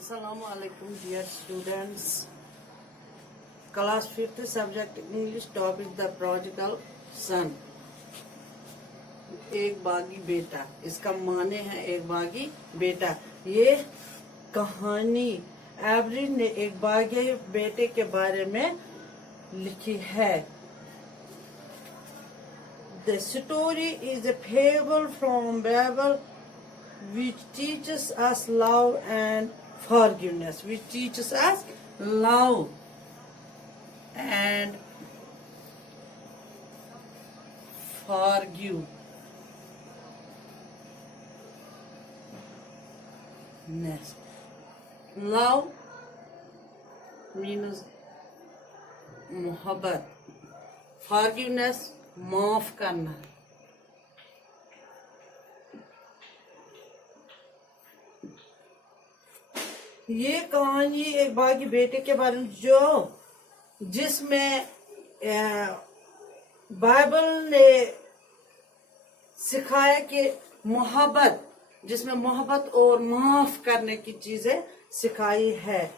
Assalamu alaikum dear students. Class 5th subject English topic the prodigal son. एक बागी बेटा, इसका माने है एक बागी बेटा। ये कहानी एवरेज ने एक बागी बेटे के बारे में लिखी है। The story is a fable from Bible which teaches us love and forgiveness. Which teaches us love and forgiveness. Love means मोहब्बत, forgiveness माफ करना। ये कहानी एक बागी बेटे के बारे में जिसमें बाइबल ने सिखाया कि मोहब्बत, जिसमें मोहब्बत और माफ करने की चीजें सिखाई है।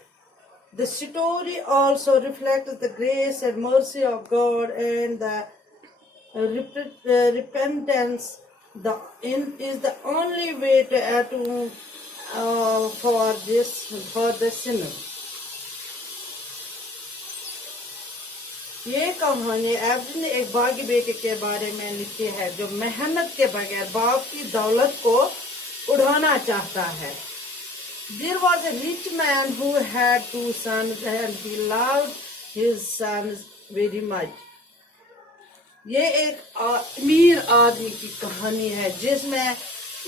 The story also reflects the grace and mercy of God and the repentance is the only way to atone for the sinner. ये कहानी एवरेज ने एक बागी बेटे के बारे में लिखी है जो मेहनत के बगैर बाप की दौलत को उड़ाना चाहता है। There was a rich man who had 2 sons and he loved his sons very much. ये एक अमीर आदमी की कहानी है जिसमें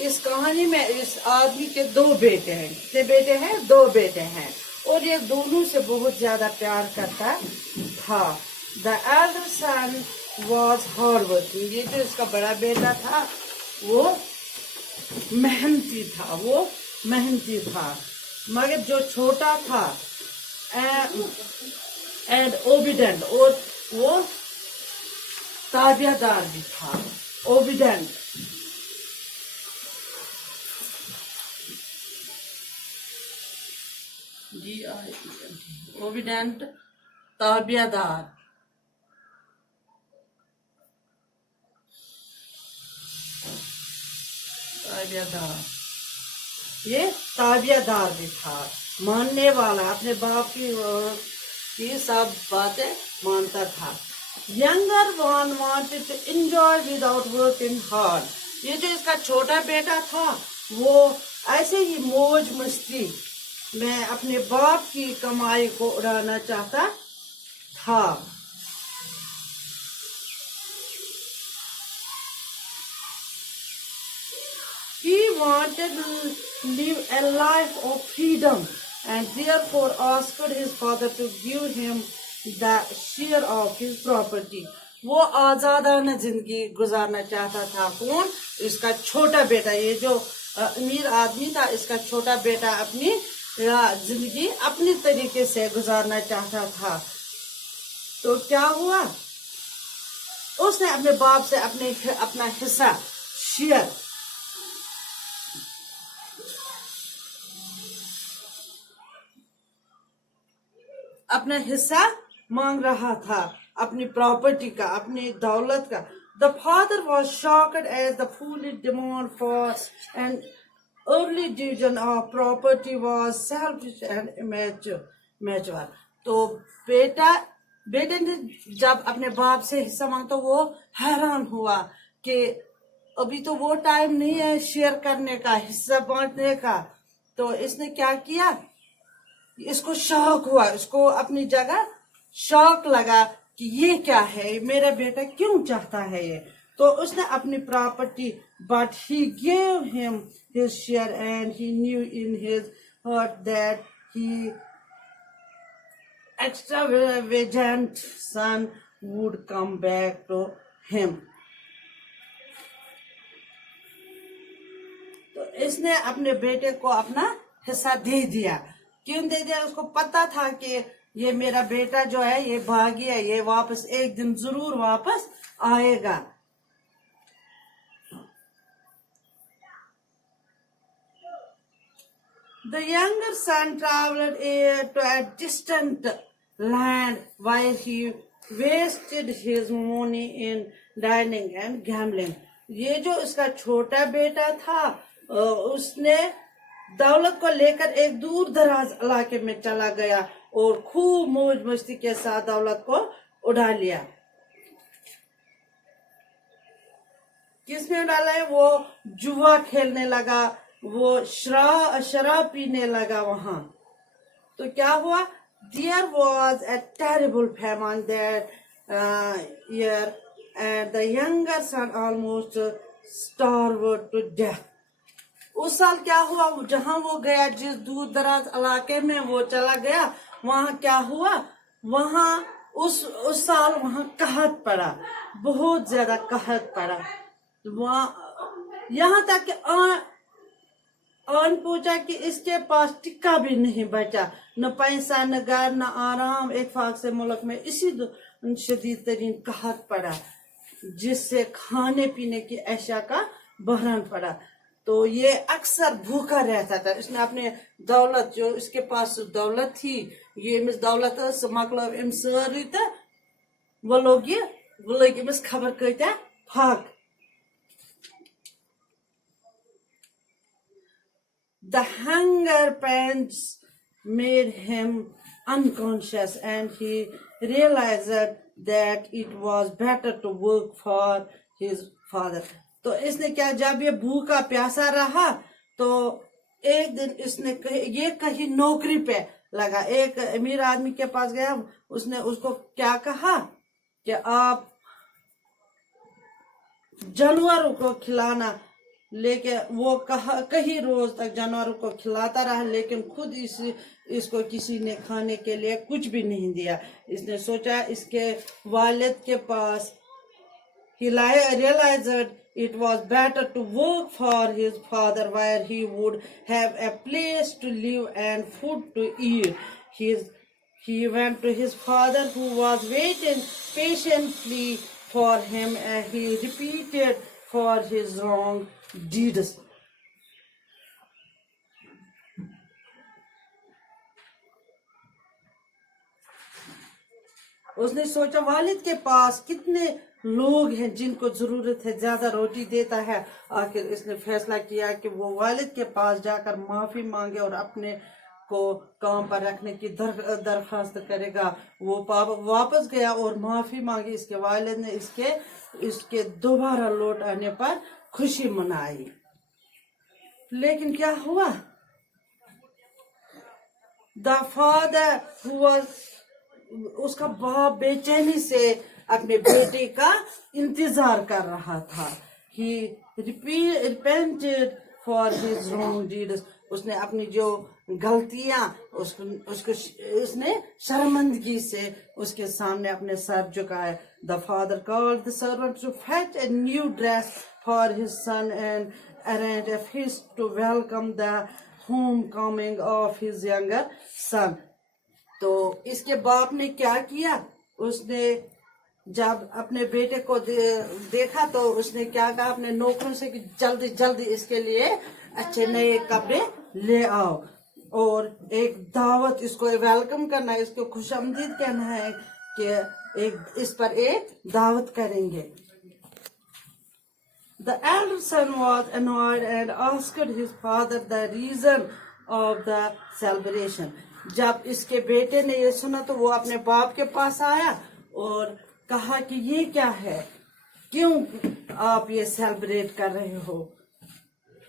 इस कहानी में इस आदमी के 2 बेटे हैं। कितने बेटे हैं? 2 बेटे हैं और ये दोनों से बहुत ज्यादा प्यार करता था। The elder son was hardworking. ये जो इसका बड़ा बेटा था वो मेहनती था, मगर जो छोटा था एंड ओबिडेंट, और वो ताबियादार भी था। ओबिडेंट, ओबिडेंट ताबियादार। ये ताबियादार भी था, मानने वाला, अपने बाप की सब बातें मानता था। Younger one wanted to enjoy without working hard. ये जो इसका छोटा बेटा था वो ऐसे ही मौज मस्ती में अपने बाप की कमाई को उड़ाना चाहता था। He wanted to live a life of freedom and therefore asked his father to give him the share of his property. वो आजादाना जिंदगी गुजारना चाहता था। कौन? इसका छोटा बेटा। ये जो अमीर आदमी था, इसका छोटा बेटा अपनी जिंदगी अपनी तरीके से गुजारना चाहता था। तो क्या हुआ? उसने अपने बाप से अपना हिस्सा शेयर अपना हिस्सा मांग रहा था, अपनी प्रॉपर्टी का, अपनी दौलत का। The father was shocked as the foolish demand for an early division of property was selfish and immature. तो बेटे ने जब अपने बाप से हिस्सा मांगा तो वो हैरान हुआ कि अभी तो वो टाइम नहीं है शेयर करने का, हिस्सा बांटने का। तो इसने क्या किया? इसको शौक हुआ, इसको अपनी जगह शौक लगा कि ये क्या है, मेरा बेटा क्यों चाहता है ये। तो उसने अपनी property, but he gave him his share and he knew in his heart that he extravagant son would come back to him. तो इसने अपने बेटे को अपना हिस्सा दे दिया। क्यों दे दिया? उसको पता था कि ये मेरा बेटा जो है ये भागी है, ये वापस एक दिन जरूर वापस आएगा। The younger son traveled to a distant land where he wasted his money in dining and gambling. ये जो इसका छोटा बेटा था उसने दौलत को लेकर एक दूर दराज इलाके में चला गया और खूब मौज मस्ती के साथ दौलत को उड़ा लिया। किसने डाला है? वो जुआ खेलने लगा, वो शराब पीने लगा वहां। तो क्या हुआ? There was a terrible famine that year and the younger son almost starved to death. उस साल क्या हुआ? जहां वो गया, जिस दूर दराज इलाके में वो चला गया, वहां क्या हुआ? वहां उस साल वहां कहत पड़ा, बहुत ज्यादा कहत पड़ा। वहां यहाँ तक कि आन पूछा कि इसके पास टिक्का भी नहीं बचा, न पैसा, न घर, न आराम। इत्तेफाक से मुल्क में इसी शदीद तरीन कहत पड़ा, जिससे खाने पीने की अशिया का बहरान पड़ा। तो ये अक्सर भूखा रहता था। इसने अपने दौलत, जो इसके पास दौलत थी, ये इस दौलत मतलब अम सारी तो वो लोग इस खबर कहता फाक। The hunger pangs made him unconscious and he realized that it was better to work for his father. तो इसने क्या, जब ये भूखा प्यासा रहा तो एक दिन इसने ये कहीं नौकरी पे लगा। एक अमीर आदमी के पास गया, उसने उसको क्या कहा कि आप जानवरों को खिलाना, लेकिन वो कहीं रोज तक जानवरों को खिलाता रहा, लेकिन खुद इसको किसी ने खाने के लिए कुछ भी नहीं दिया। इसने सोचा इसके वालिद के पास, he realized it was better to work for his father where he would have a place to live and food to eat. He went to his father who was waiting patiently for him and he repeated for his wrong deeds. उसने सोचा वालिद के पास कितने लोग हैं जिनको जरूरत है, ज्यादा रोटी देता है। आखिर इसने फैसला किया कि वो वालिद के पास जाकर माफी मांगे और अपने को काम पर रखने की दरखास्त करेगा। वो वापस गया और माफी मांगी। इसके वालिद ने इसके दोबारा लौट आने पर खुशी मनाई। लेकिन क्या हुआ? The father who was, उसका बाप बेचैनी से अपने बेटे का इंतजार कर रहा था। He repented for his wrong deeds. उसने अपनी जो गलतियां उसको इसने शर्मिंदगी से उसके सामने अपने सर झुकाए। The father called the servant to fetch a new dress for his son and arrange a feast to welcome the homecoming of his younger son. तो इसके बाप ने क्या किया? उसने जब अपने बेटे को देखा तो उसने क्या कहा अपने नौकरों से कि जल्दी जल्दी इसके लिए अच्छे नए कपड़े ले आओ और एक दावत, इसको वेलकम करना है, इसको खुशामदीद कहना है कि इस पर एक दावत करेंगे। The elder son was annoyed and asked his father the reason of the celebration. जब इसके बेटे ने ये सुना तो वो अपने बाप के पास आया और कहा कि ये क्या है, क्यों आप ये सेलिब्रेट कर रहे हो?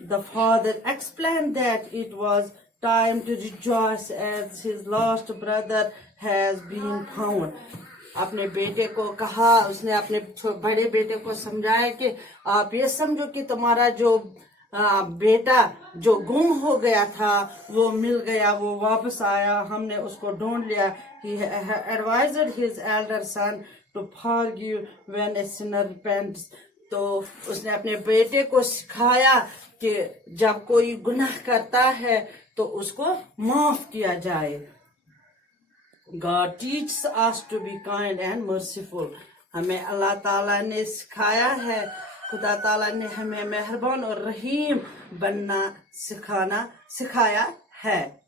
The father explained that it was time to rejoice as his lost brother has been found. अपने बेटे को कहा, उसने अपने बड़े बेटे को समझाया कि आप ये समझो कि तुम्हारा जो बेटा जो गुम हो गया था वो मिल गया, वो वापस आया, हमने उसको ढूंढ लिया। He advised his elder son to forgive when a sinner repents. तो उसने अपने बेटे को सिखाया कि जब कोई गुनाह करता है तो उसको माफ किया जाए। God teaches us to be kind and merciful. हमें अल्लाह ताला ने सिखाया है, खुदा ताला ने हमें मेहरबान और रहीम बनना सिखाया है।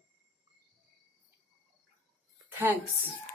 थैंक्स।